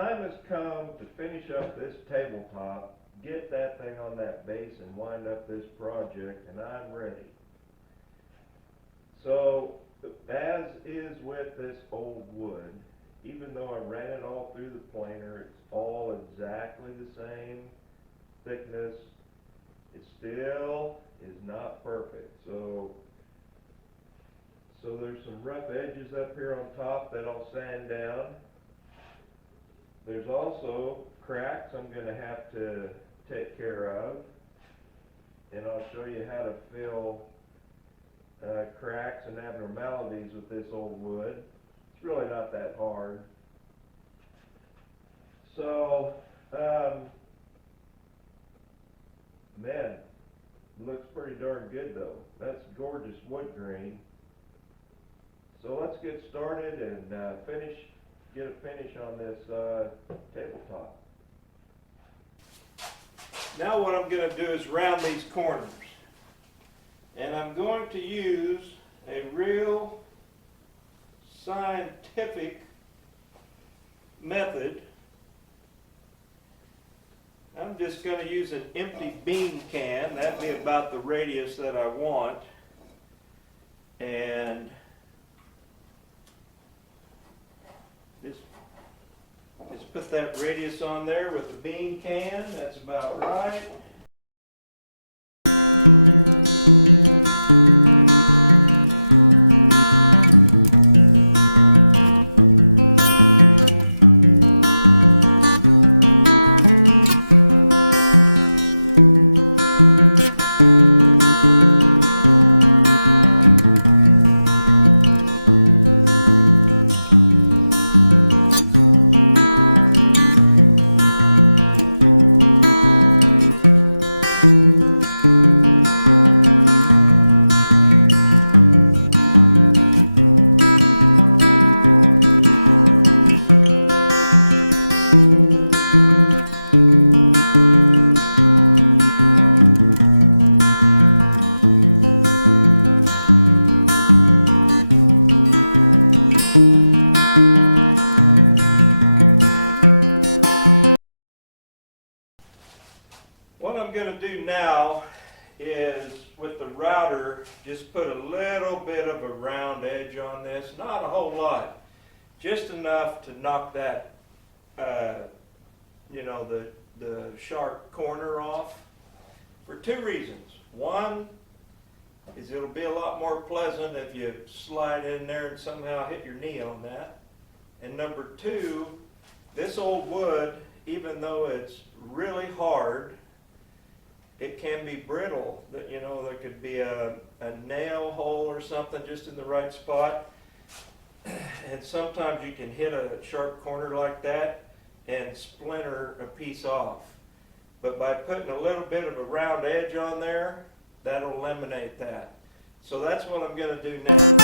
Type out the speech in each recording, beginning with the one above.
time has come to finish up this tabletop, get that thing on that base and wind up this project, and I'm ready. So, as is with this old wood, even though I ran it all through the planer, it's all exactly the same thickness. It still is not perfect. So there's some rough edges up here on top that I'll sand down. There's also cracks I'm going to have to take care of, and I'll show you how to fill cracks and abnormalities with this old wood. It's really not that hard. So, man, it looks pretty darn good though. That's gorgeous wood grain. So let's get started and get a finish on this tabletop. Now what I'm going to do is round these corners. And I'm going to use a real scientific method. I'm just going to use an empty bean can. That'd be about the radius that I want. And just put that radius on there with the bean can. That's about right. What I'm going to do now is, with the router, just put a little bit of a round edge on this. Not a whole lot. Just enough to knock that, the sharp corner off, for two reasons. One is it'll be a lot more pleasant if you slide in there and somehow hit your knee on that. And number two, this old wood, even though it's really hard, it can be brittle. There could be a nail hole or something just in the right spot. And sometimes you can hit a sharp corner like that and splinter a piece off. But by putting a little bit of a round edge on there, that'll eliminate that. So that's what I'm going to do now.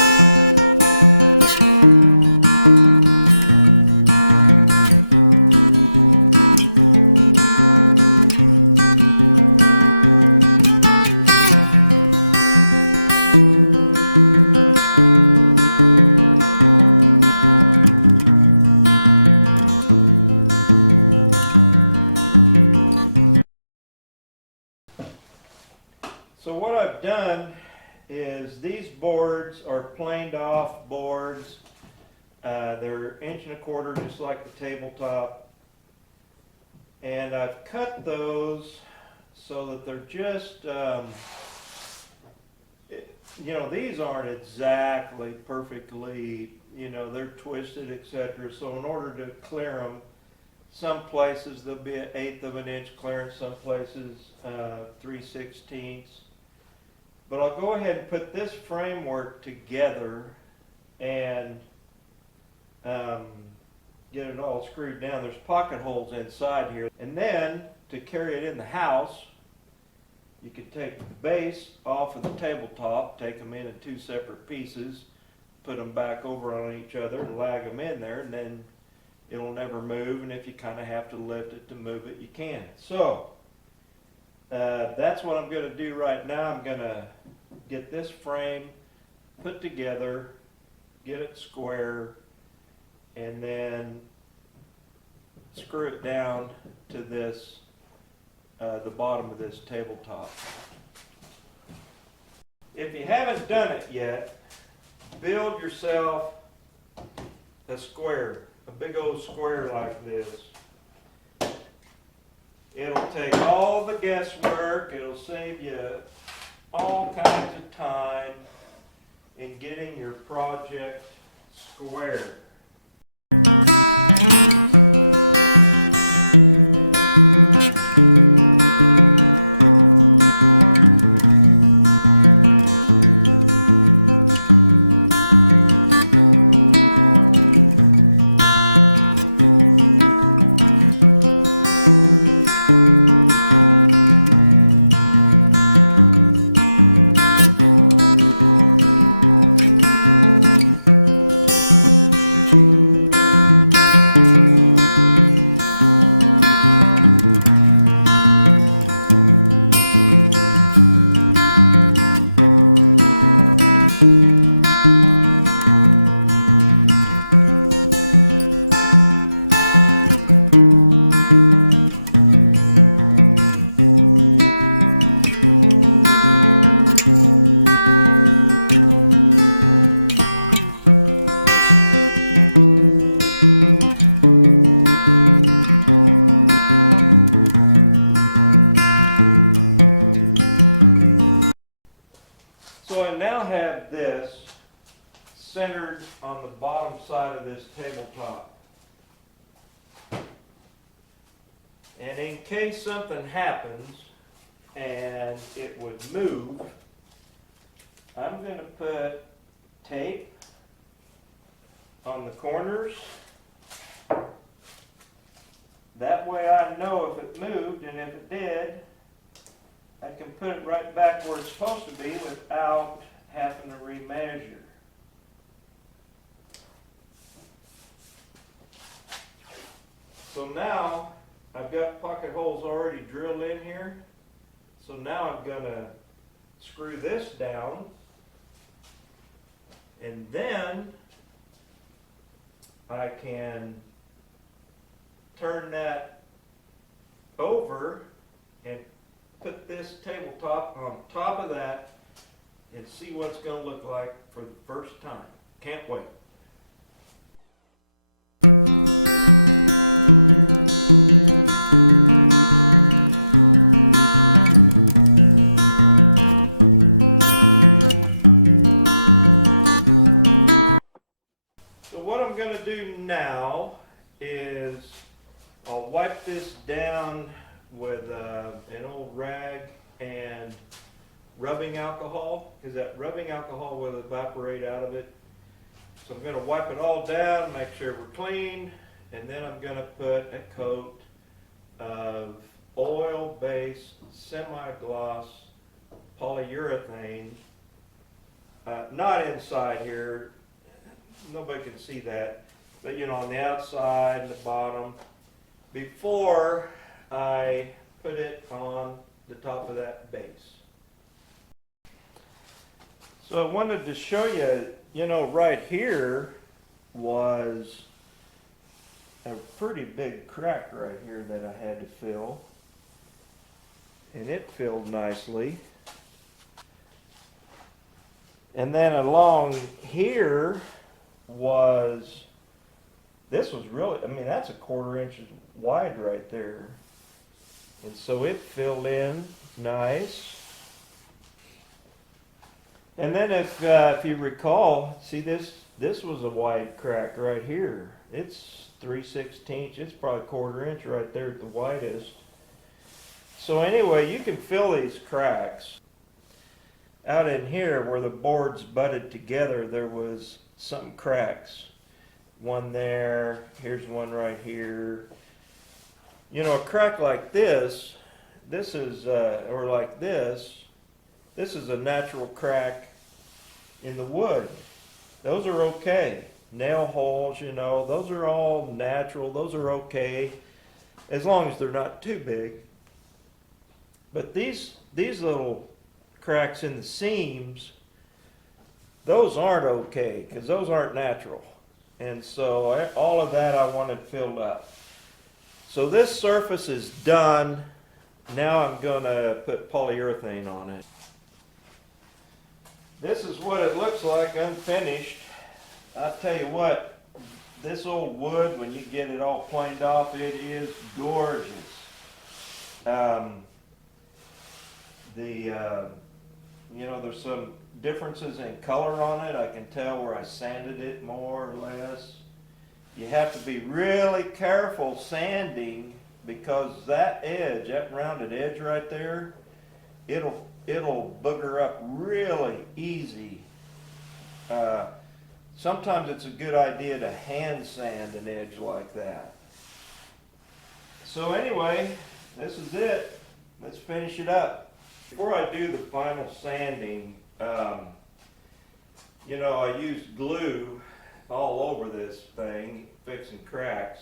So what I've done is, these boards are planed off boards. They're 1.25 inches, just like the tabletop. And I've cut those so that they're just, these aren't exactly perfectly, they're twisted, etc. So in order to clear them, some places there'll be an 1/8 of an inch clearance, some places 3/16. But I'll go ahead and put this framework together and get it all screwed down. There's pocket holes inside here. And then, to carry it in the house, you could take the base off of the tabletop, take them in two separate pieces, put them back over on each other and lag them in there, and then it'll never move, and if you kind of have to lift it to move it, you can. So, that's what I'm going to do right now. I'm going to get this frame put together, get it square, and then screw it down to this, the bottom of this tabletop. If you haven't done it yet, build yourself a square, a big old square like this. It'll take all the guesswork, it'll save you all kinds of time in getting your project square. So I now have this centered on the bottom side of this tabletop. And in case something happens and it would move, I'm going to put tape on the corners. That way I know if it moved, and if it did, I can put it right back where it's supposed to be without having to remeasure. So now I've got pocket holes already drilled in here. So now I'm going to screw this down, and then I can turn that over and put this tabletop on top of that and see what it's going to look like for the first time. Can't wait. So what I'm going to do now is I'll wipe this down with an old rag and rubbing alcohol, because that rubbing alcohol will evaporate out of it. So I'm going to wipe it all down, make sure we're clean, and then I'm going to put a coat of oil-based semi-gloss polyurethane, not inside here, nobody can see that, but you know, on the outside and the bottom, before I put it on the top of that base. So I wanted to show you, you know, right here was a pretty big crack right here that I had to fill, and it filled nicely. And then along here was, this was really, I mean, that's a 1/4 inch wide right there. And so it filled in nice. And then if you recall, see this was a wide crack right here. It's 3/16, it's probably 1/4 inch right there at the widest. So anyway, you can fill these cracks. Out in here where the boards butted together, there was some cracks. One there, here's one right here. You know, a crack like this is, or like this is a natural crack in the wood. Those are okay. Nail holes, you know, those are all natural, those are okay, as long as they're not too big. But these little cracks in the seams, those aren't okay, because those aren't natural. And so all of that I wanted filled up. So this surface is done. Now I'm gonna put polyurethane on it. This is what it looks like unfinished. I tell you what, this old wood, when you get it all planed off, it is gorgeous. You know, there's some differences in color on it. I can tell where I sanded it more or less. You have to be really careful sanding, because that edge, that rounded edge right there, it'll booger up really easy. Sometimes it's a good idea to hand sand an edge like that. So anyway, this is it. Let's finish it up. Before I do the final sanding, you know, I used glue all over this thing, fixing cracks.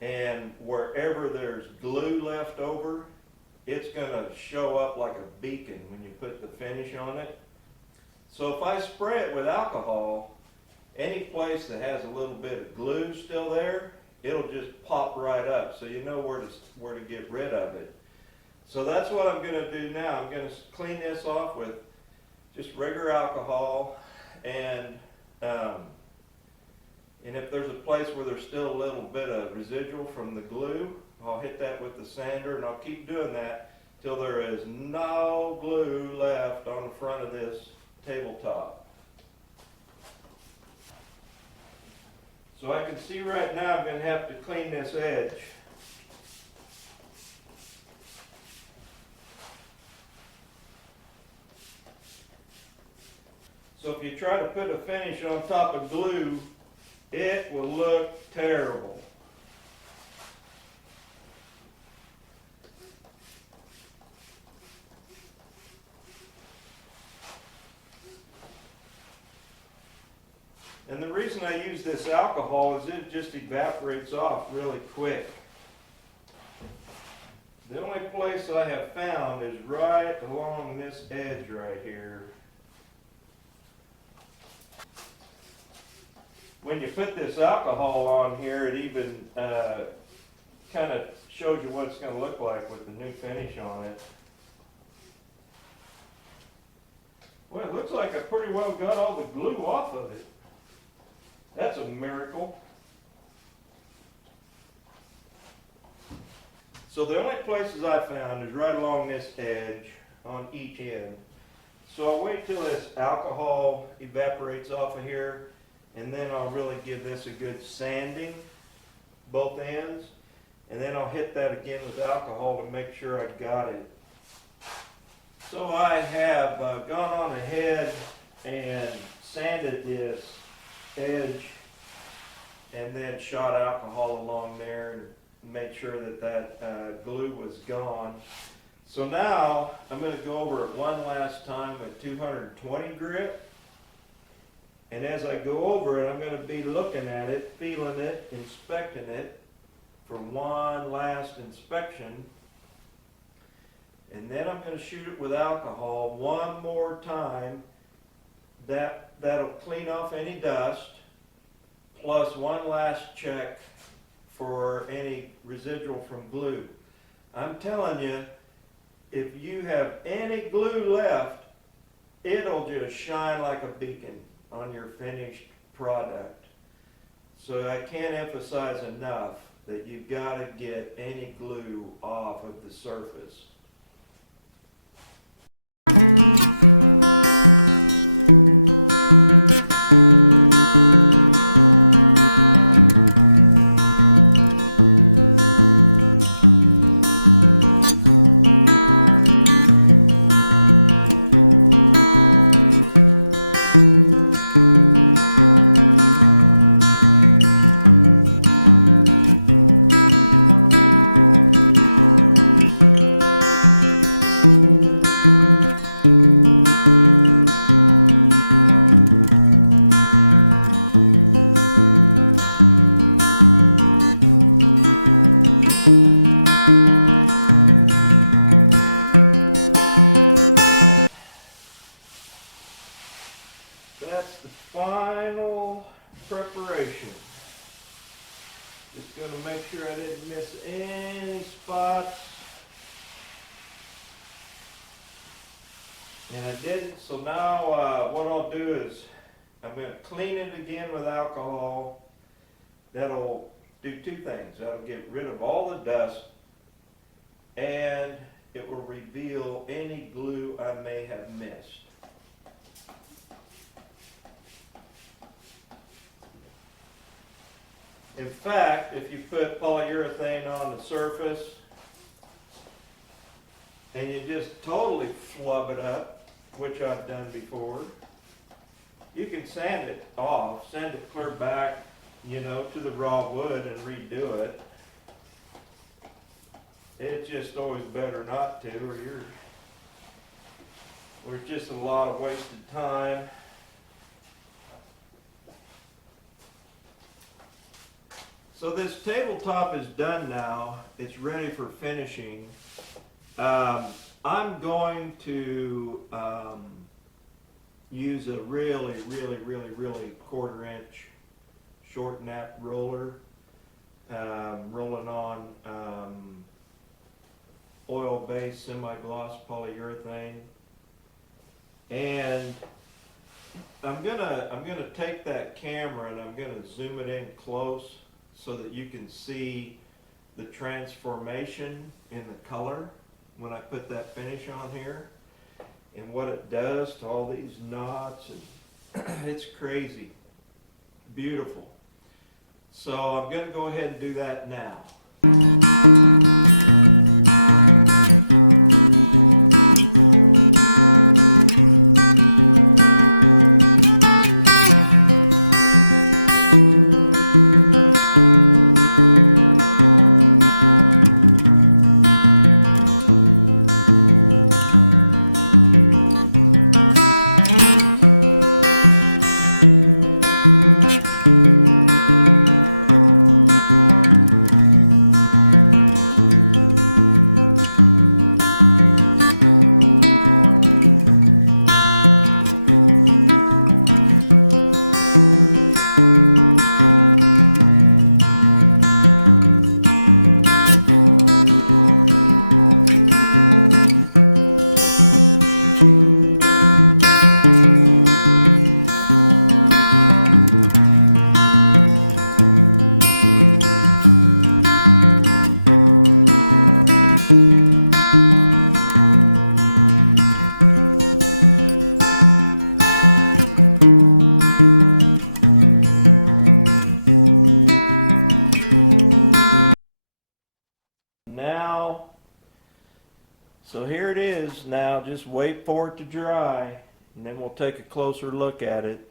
And wherever there's glue left over, it's going to show up like a beacon when you put the finish on it. So if I spray it with alcohol, any place that has a little bit of glue still there, it'll just pop right up, so you know where to get rid of it. So that's what I'm going to do now. I'm going to clean this off with just regular alcohol, and if there's a place where there's still a little bit of residual from the glue, I'll hit that with the sander, and I'll keep doing that till there is no glue left on the front of this tabletop. So I can see right now I'm going to have to clean this edge. So if you try to put a finish on top of glue, it will look terrible. And the reason I use this alcohol is it just evaporates off really quick. The only place I have found is right along this edge right here. When you put this alcohol on here, it even kind of shows you what it's going to look like with the new finish on it. Well, it looks like I pretty well got all the glue off of it. That's a miracle. So the only places I found is right along this edge on each end. So I'll wait till this alcohol evaporates off of here, and then I'll really give this a good sanding, both ends, and then I'll hit that again with alcohol to make sure I got it. So I have gone on ahead and sanded this edge, and then shot alcohol along there and made sure that glue was gone. So now I'm going to go over it one last time with 220 grit. And as I go over it, I'm going to be looking at it, feeling it, inspecting it for one last inspection. And then I'm going to shoot it with alcohol one more time. That'll clean off any dust, plus one last check for any residual from glue. I'm telling you, if you have any glue left, it'll just shine like a beacon on your finished product. So I can't emphasize enough that you've got to get any glue off of the surface. That's the final preparation. Just going to make sure I didn't miss any spots. And I didn't, so now what I'll do is I'm going to clean it again with alcohol. That'll do two things. That'll get rid of all the dust, and it will reveal any glue I may have missed. In fact, if you put polyurethane on the surface and you just totally flub it up, which I've done before, you can sand it off, sand it clear back, you know, to the raw wood and redo it. It's just always better not to, or it's just a lot of wasted time. So this tabletop is done now. It's ready for finishing. I'm going to use a really 1/4 inch short nap roller, rolling on oil-based semi-gloss polyurethane, and I'm gonna take that camera and I'm gonna zoom it in close so that you can see the transformation in the color when I put that finish on here and what it does to all these knots, and it's crazy, beautiful. So I'm going to go ahead and do that now. Now, so here it is now. Just wait for it to dry, and then we'll take a closer look at it.